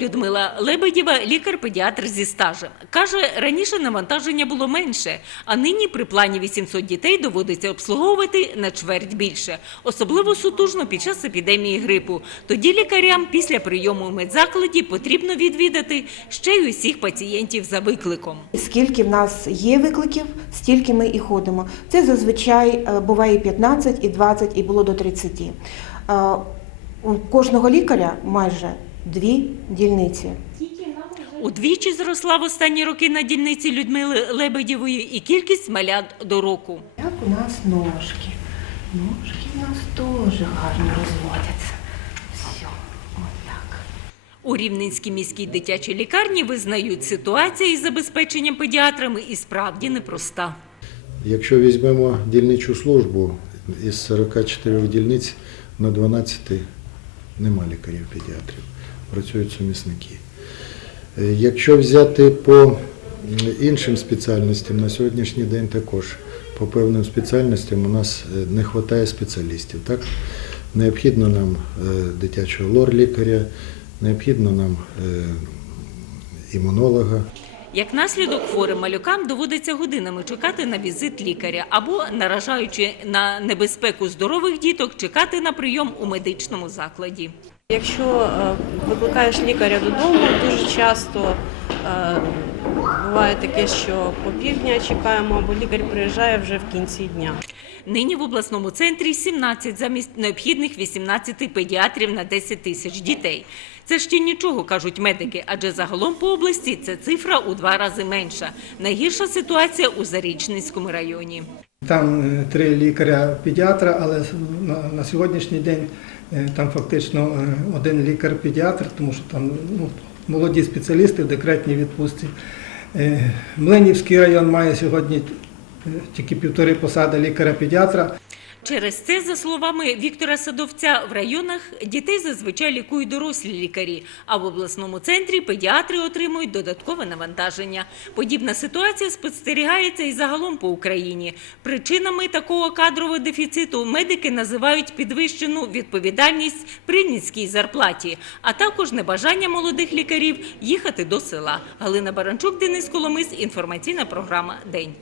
Людмила Лебедєва – лікар-педіатр зі стажем. Каже, раніше навантаження було менше, а нині при плані 800 дітей доводиться обслуговувати на чверть більше. Особливо сутужно під час епідемії грипу. Тоді лікарям після прийому у медзакладі потрібно відвідати ще й усіх пацієнтів за викликом. Скільки в нас є викликів, стільки ми і ходимо. Це зазвичай е, буває і 15, і 20, і було до 30. Е, У кожного лікаря майже дві дільниці. Удвічі зросла в останні роки на дільниці Людмили Лебедєвої і кількість малят до року. Як у нас ножки. Ножки в нас теж гарно розводяться. Все, отак. У Рівненській міській дитячій лікарні визнають, ситуація із забезпеченням педіатрами і справді непроста. Якщо візьмемо дільничу службу, із 44 дільниць на 12 нема лікарів-педіатрів, працюють сумісники. Е, Якщо взяти по іншим спеціальностям, на сьогоднішній день також по певним спеціальностям у нас е, не вистачає спеціалістів. Так? Необхідно нам е, дитячого лор-лікаря, необхідно нам імунолога. Як наслідок хворим малюкам доводиться годинами чекати на візит лікаря або, наражаючи на небезпеку здорових діток, чекати на прийом у медичному закладі. Якщо е, викликаєш лікаря додому, дуже часто е, буває таке, що по півдня чекаємо, або лікар приїжджає вже в кінці дня. Нині в обласному центрі 17 замість необхідних 18 педіатрів на 10 тисяч дітей. Це ще нічого, кажуть медики, адже загалом по області ця цифра у два рази менша. Найгірша ситуація у Зарічненському районі. Там е, три лікаря-педіатра, але на, сьогоднішній день е, там фактично е, один лікар-педіатр, тому що там ну, молоді спеціалісти в декретній відпустці. Млинівський район має сьогодні тільки півтори посади лікаря-педіатра. Через це, за словами Віктора Садовця, в районах дітей зазвичай лікують дорослі лікарі, а в обласному центрі педіатри отримують додаткове навантаження. Подібна ситуація спостерігається і загалом по Україні. Причинами такого кадрового дефіциту медики називають підвищену відповідальність при низькій зарплаті, а також небажання молодих лікарів їхати до села. Галина Баранчук, Денис Коломис, інформаційна програма День.